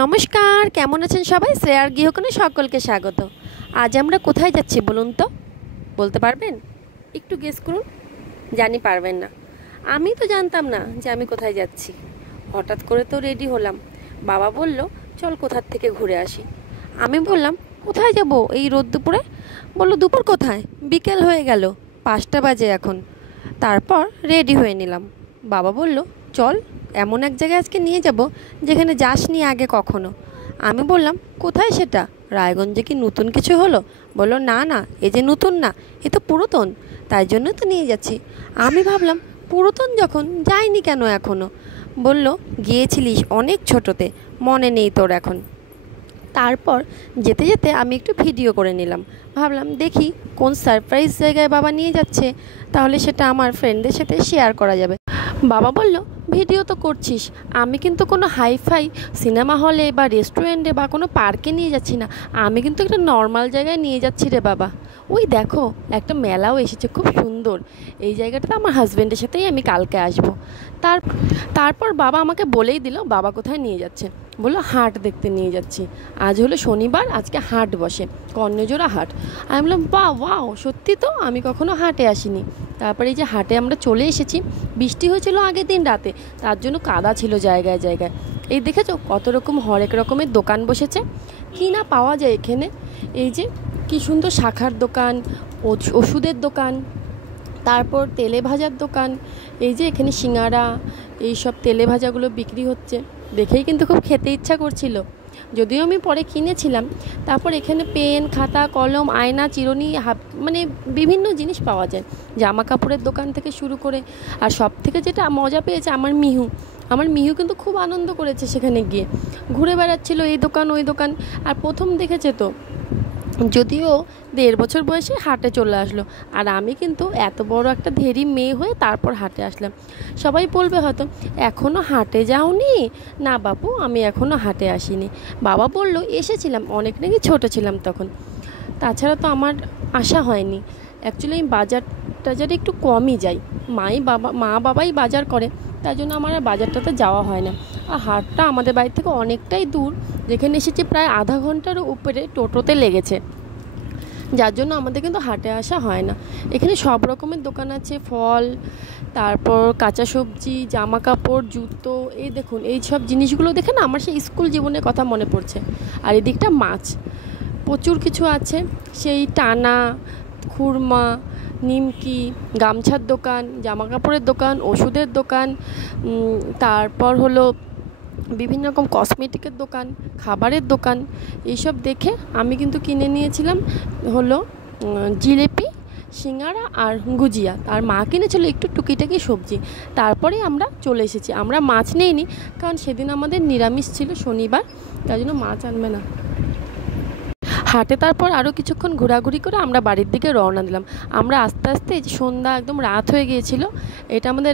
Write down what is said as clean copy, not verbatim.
নমস্কার, কেমন আছেন সবাই? শ্রেয়ার গৃহকোণে সকলকে স্বাগত। আজ আমরা কোথায় যাচ্ছি বলুন তো? বলতে পারবেন? একটু গেস করুন। জানি পারবেন না। আমি তো জানতাম না যে আমি কোথায় যাচ্ছি। হঠাৎ করে তো রেডি হলাম। বাবা বলল চল কোথার থেকে ঘুরে আসি। আমি বললাম কোথায় যাব এই রোদ দুপুরে? বলল দুপুর কোথায়, বিকেল হয়ে গেল, 5টা বাজে এখন। তারপর রেডি হয়ে নিলাম। বাবা বলল চল এমন এক জায়গায় আজকে নিয়ে যাব যেখানে যাসনি আগে কখনো। আমি বললাম কোথায় সেটা? রায়গঞ্জে কি নতুন কিছু হলো? বললো না না, এ যে নতুন না, এ তো পুরাতন, তাই জন্য তো নিয়ে যাচ্ছি। আমি ভাবলাম পুরাতন যখন যাইনি কেন এখনও। বলল গিয়েছিলিস অনেক ছোটোতে, মনে নেই তোর এখন। তারপর যেতে যেতে আমি একটু ভিডিও করে নিলাম। ভাবলাম দেখি কোন সারপ্রাইজ জায়গায় বাবা নিয়ে যাচ্ছে, তাহলে সেটা আমার ফ্রেন্ডদের সাথে শেয়ার করা যাবে। বাবা বলল ভিডিও তো করছিস, আমি কিন্তু কোনো হাইফাই সিনেমা হলে বা রেস্টুরেন্টে বা কোনো পার্কে নিয়ে যাচ্ছি না, আমি কিন্তু একটা নর্মাল জায়গায় নিয়ে যাচ্ছি রে বাবা। ওই দেখো একটা মেলাও এসেছে, খুব সুন্দর। এই জায়গাটাতে আমার হাজব্যান্ডের সাথেই আমি কালকে আসবো। তারপর বাবা আমাকে বলেই দিল বাবা কোথায় নিয়ে যাচ্ছে। বললো হাট দেখতে নিয়ে যাচ্ছি। আজ হলো শনিবার, আজকে হাট বসে, কর্ণজোড়া হাট। আমি বললাম বাহ ওয়াও, সত্যি তো, আমি কখনো হাটে আসিনি। তারপরে এই যে হাটে আমরা চলে এসেছি। বৃষ্টি হয়েছিল আগের দিন রাতে, তার জন্য কাদা ছিল জায়গায় জায়গায়। এই দেখেছো কত রকম হরেক রকমের দোকান বসেছে, কি না পাওয়া যায় এখানে। এই যে কি সুন্দর শাখার দোকান, ওষুধের দোকান, তারপর তেলে ভাজার দোকান। এই যে এখানে সিঙ্গারা, এইসব তেলে ভাজাগুলো বিক্রি হচ্ছে, দেখেই কিন্তু খুব খেতে ইচ্ছা করছিল, যদিও আমি পরে কিনেছিলাম। তারপর এখানে পেন, খাতা, কলম, আয়না, চিরুনি, মানে বিভিন্ন জিনিস পাওয়া যায়, জামা কাপড়ের দোকান থেকে শুরু করে। আর সব থেকে যেটা মজা পেয়েছে আমার মিহু কিন্তু খুব আনন্দ করেছে সেখানে গিয়ে, ঘুরে বেড়াচ্ছিল এই দোকান ওই দোকান। আর প্রথম দেখেছে তো, যদিও 1.5 বছর বয়সে হাটে চলে আসলো, আর আমি কিন্তু এত বড় একটা ধেরি মেয়ে হয়ে তারপর হাটে আসলাম। সবাই বলবে হয়তো এখনও হাটে যাওনি? না বাবু, আমি এখনও হাটে আসিনি। বাবা বলল এসেছিলাম, অনেক নাকি ছোটো ছিলাম তখন। তাছাড়া তো আমার আসা হয়নি। অ্যাকচুয়ালি আমি বাজারে একটু কমই যাই, মা বাবাই বাজার করে, তাই জন্য আমার আর বাজারটাতে যাওয়া হয় না। আর হাটটা আমাদের বাড়ি থেকে অনেকটাই দূর, যেখানে এসেছি প্রায় আধা ঘন্টার উপরে টোটোতে লেগেছে, যার জন্য আমাদের কিন্তু হাটে আসা হয় না। এখানে সব রকমের দোকান আছে, ফল, তারপর কাঁচা সবজি, জামা কাপড়, জুতো। এই দেখুন এই সব জিনিসগুলো দেখে না আমার সেই স্কুল জীবনের কথা মনে পড়ছে। আর এদিকটা মাছ, প্রচুর কিছু আছে, সেই টানা, খুরমা, নিমকি, গামছার দোকান, জামা কাপড়ের দোকান, ওষুধের দোকান, তারপর হলো বিভিন্ন রকম কসমেটিকের দোকান, খাবারের দোকান। এইসব দেখে আমি কিন্তু কিনে নিয়েছিলাম হলো জিলিপি, সিঙ্গারা আর গুজিয়া। আর মা কিনেছিল একটু টুকিটাকি সবজি। তারপরে আমরা চলে এসেছি। আমরা মাছ নেইনি, কারণ সেদিন আমাদের নিরামিষ ছিল, শনিবার, তাই জন্য মাছ আনবে না। হাটে তারপর আরও কিছুক্ষণ ঘোরাঘুরি করে আমরা বাড়ির দিকে রওনা দিলাম। আমরা আস্তে আস্তে এই যে সন্ধ্যা, একদম রাত হয়ে গিয়েছিল। এটা আমাদের